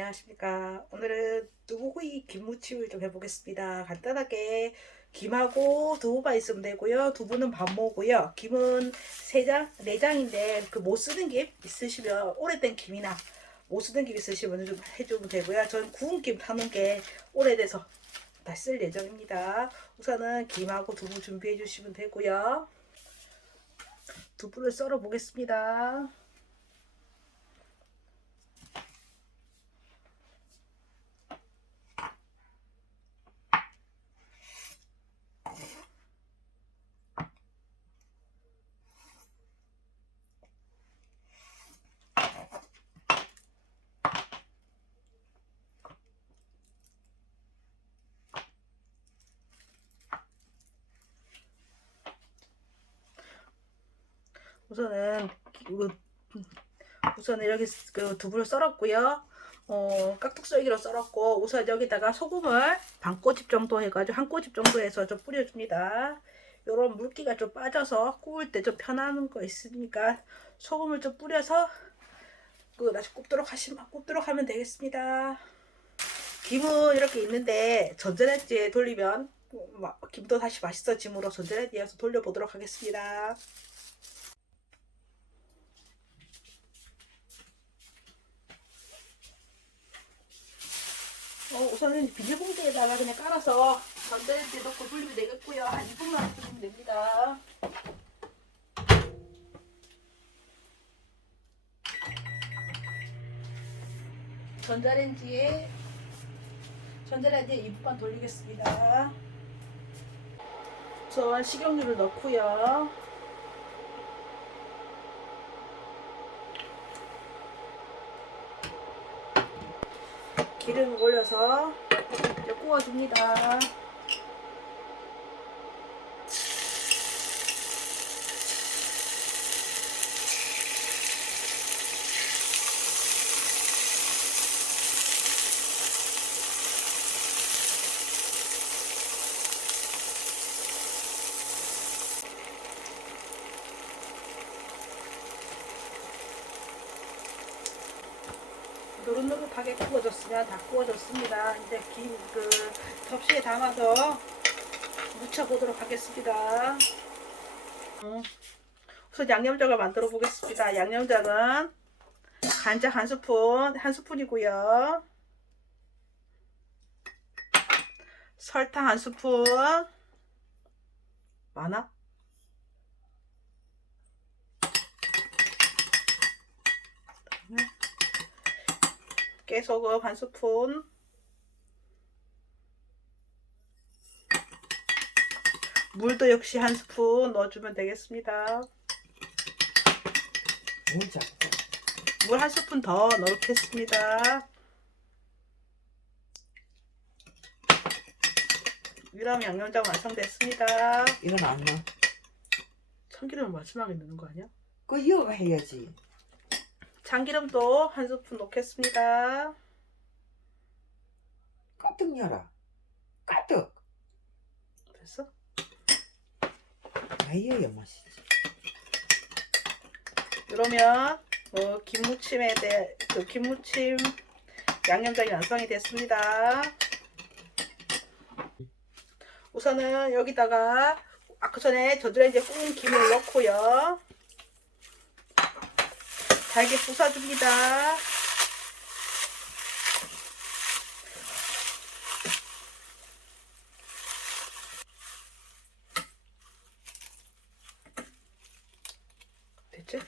안녕하십니까. 오늘은 두부구이 김무침을 좀 해보겠습니다. 간단하게 김하고 두부가 있으면 되고요. 두부는 밥 먹고요. 김은 세장네장인데 그 못 쓰는 김 있으시면 오래된 김이나 못 쓰는 김 있으시면 좀 해주면 되고요. 전 구운 김 타는 게 오래돼서 다시 쓸 예정입니다. 우선은 김하고 두부 준비해 주시면 되고요. 두부를 썰어 보겠습니다. 우선은 그- 우선 이렇게 그 두부를 썰었고요. 어, 깍둑썰기로 썰었고 우선 여기다가 소금을 반 꼬집 정도 해가지고 한 꼬집 정도 해서 좀 뿌려줍니다. 요런 물기가 좀 빠져서 구울 때 좀 편한 거 있으니까 소금을 좀 뿌려서 그 다시 굽도록 하시면 굽도록 하면 되겠습니다. 김은 이렇게 있는데 전자레인지에 돌리면 마- 김도 다시 맛있어지므로 전자레인지에서 돌려보도록 하겠습니다. 우선은 비닐봉지에다가 그냥 깔아서 전자레인지에 넣고 돌리면 되겠고요. 한 2분만 돌리면 됩니다. 전자레인지에 전자레인지에 2분만 돌리겠습니다. 우선 식용유를 넣고요. 기름 올려서 구워줍니다. 노릇노릇하게 구워졌으면 다 구워졌습니다. 이제 김, 그 접시에 담아서 묻혀보도록 하겠습니다. 음, 우선 양념장을 만들어 보겠습니다. 양념장은 간장 한 스푼, 한 스푼이고요. 설탕 한 스푼. 많아? 깨소금 한 스푼. 물도 역시 한 스푼 넣어주면 되겠습니다. 물 한 스푼 더 넣겠습니다. 유람 양념장 완성됐습니다. 이건 안 넣어 참기름을 마지막에 넣는 거 아니야? 그 이어가 해야지 참기름도 한 스푼 넣겠습니다 가득 열어 가득 됐어? 다 이어야 맛있지 이러면 어, 김무침에 대해 그 김무침 양념장이 완성이 됐습니다. 우선은 여기다가 아까 전에 전자레인지에 구운 김을 넣고요. 잘게 부숴줍니다. 됐지?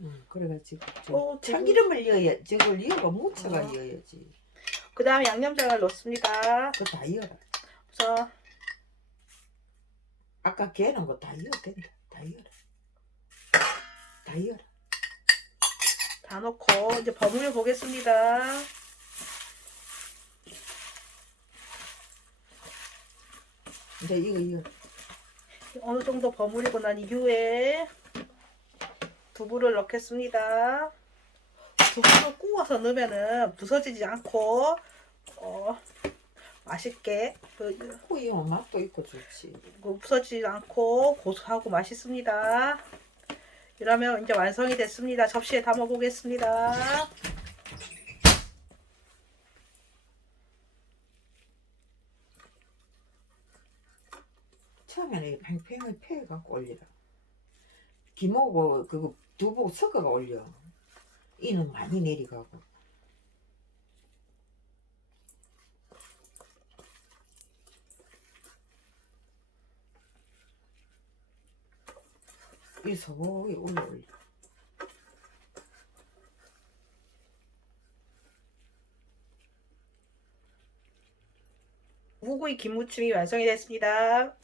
응 그래가지고 저 어, 참기름을 이어야 저걸 이어가 무쳐가 어. 이어야지 그 다음에 양념장을 넣습니다. 그거 다 이어라 우선 아까 개는 거다 이어 된다 다 이어라 다 이어라 다 넣고 이제 버무려 보겠습니다. 이제 이거 이어 어느 정도 버무리고 난 이후에 두부를 넣겠습니다. 두부를 구워서 넣으면은 부서지지 않고 어, 맛있게 그, 후이어 맛도 있고 좋지 그 부서지지 않고 고소하고 맛있습니다. 이러면 이제 완성이 됐습니다. 접시에 담아 보겠습니다. 처음에는 팽팽을 패갖고 올리라. 김하고 그 두부 섞어가 올려. 이는 많이 내려가고. 이 소고기 올려 올려. 무구이 김무침이 완성이 됐습니다.